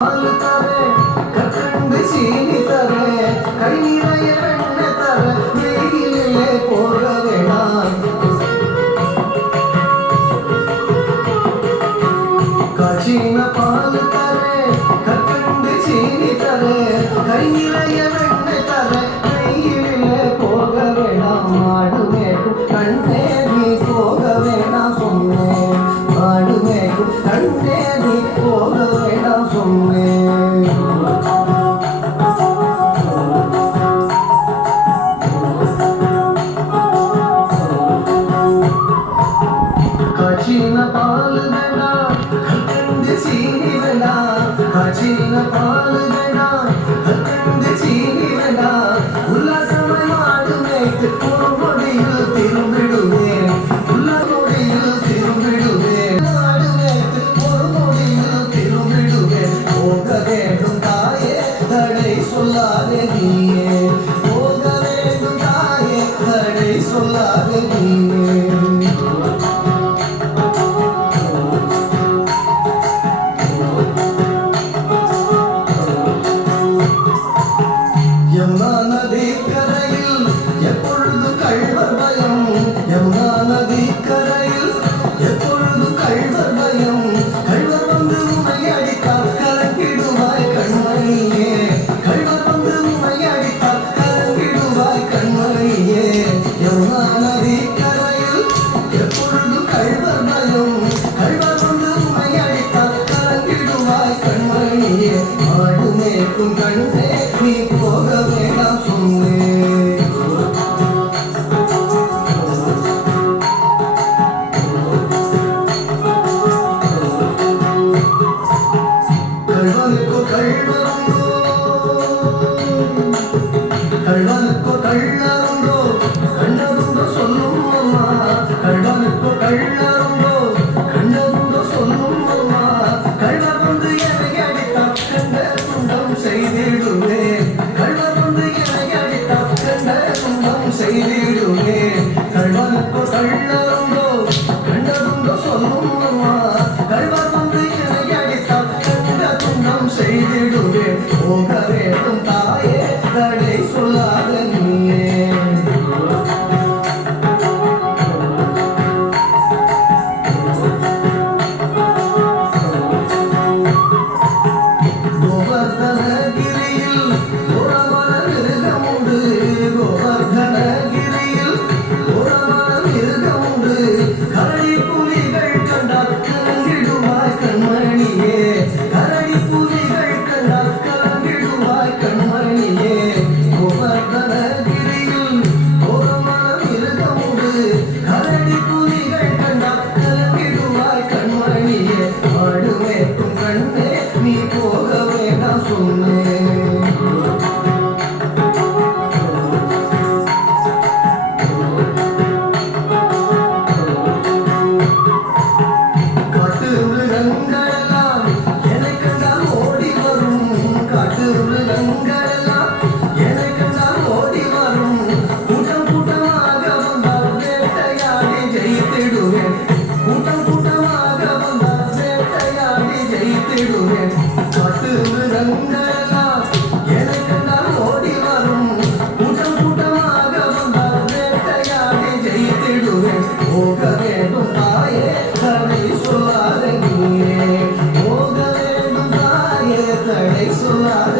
பால் தரே கற்கண்டு சீனி தரே கை நிறைய வெண்ணெய் தரே வெயிலே போக வேணாம் காய்ச்சின பால் தரே கற்கண்டு சீனி தரே கை நிறைய வெண்ணெய் தரே வெயிலே போக வேணாம் மாடு மேய்க்கும் கண்ணே நீ போக வேணாம் சொன்னேன் மாடு மேய்க்கும் கண்ணே நீ போக வேணாம் சொன்னேன் காய்ச்சின பால் வேணாம் கற்கண்டு சீனி வேணாம் காய்ச்சின பால் வேணாம் கற்கண்டு சீனி வேணாம் உல்லாசமாய் மாடு மேய்த்து ஒரு நொடியில் திரும்பிடுவேன் நொடியில் திரும்பிடுவேன் மாடு மேய்த்து ஒரு நொடியில் திரும்பிடுவேன் போக வேண்டும் தாயே தடை சொல்லாதே நீயே போக வேண்டும் தாயே தடை சொல்லாதே நீயே யமுனா நதி கரையில் எப்பொழுது கள்வர் பயம் யமுனா நதி கரையில் எப்பொழுது கள்வர் பயம் கள்வர் வந்து உன்னை அடித்தால் கலங்கிடுவாய் கண்மணியே கள்வர் வந்து உன்னை அடித்தால் கலங்கிடுவாய் கண்மணியே யமுனா நதி கரையில் எப்பொழுது கள்வர் பயம் கள்வர் வந்து உன்னை அடித்தால் கலங்கிடுவாய் கண்மணியே மாடு மேய்க்கும் கண்ணே நீ போக வேணாம் சொன்னேன் கள்வனுக்கோ கள்வருண்டோ கள்வனுக்கோ கள்ளருண்டோ கண்டதுண்டோ சொல்லும் அம்மா கள்வனுக்கோ கள்ளருண்டோ கண்டதுண்டோ சொல்லும் அம்மா கள்வர் வந்து என்னை அடித்தால் கண்ட துண்டம் செய்திடுவேன் கள்வர் வந்து என்னை அடித்தால் கண்ட துண்டம் செய்திடுவேன் கள்வனுக்கோ கள்ளருண்டோ கண்டதுண்டோ சொல்லும் அம்மா கள்வர் வந்து என்னை அடித்தால் கண்ட துண்டம் செய்திடுவேன் போக வேண்டும் தாயே தடை சொல்லாத நீயே கோவர்தனகிரியில் கோரமான மிருகமுண்டு கோவர்தனகிரியில் கோரமான மிருகமுண்டு கரடி புலிகள் கண்டால் கலங்கிடுவாய் கண்மணியே கரடி புலிகள் கண்டால் கலங்கிடுவாய் கண்மணியே கோவர்தனகிரியில் கோரமான மிருகமுண்டு கரடி புலிகள் கண்டால் கலங்கிடுவாய் கண்மணியே மாடு மேய்க்கும் கண்ணே நீ போக வேண்டாம் சொன்னேன் காட்டு மிருகங்களெல்லாம் என்னை கண்டால் ஓடி வரும் காட்டு மிருகங்களெல்லாம் என்னை கண்டால் ஓடி வரும் கூட்டம் கூட்டமாக வந்தால் வேட்டையாடி ஜெயித்திடுவேன் கூட்டம் கூட்டமாக வந்தால் வேட்டையாடி ஜெயித்திடுவேன் காட்டு மிருகங்களெல்லாம் என்னை கண்டால் ஓடி வரும் கூட்டம் கூட்டமாக வந்தால் வேட்டையாடி ஜெயித்திடுவேன் போக வேண்டும் தாயே தடை சொல்லாத நீயே போக வேண்டும் தாயே தடை சொல்லாத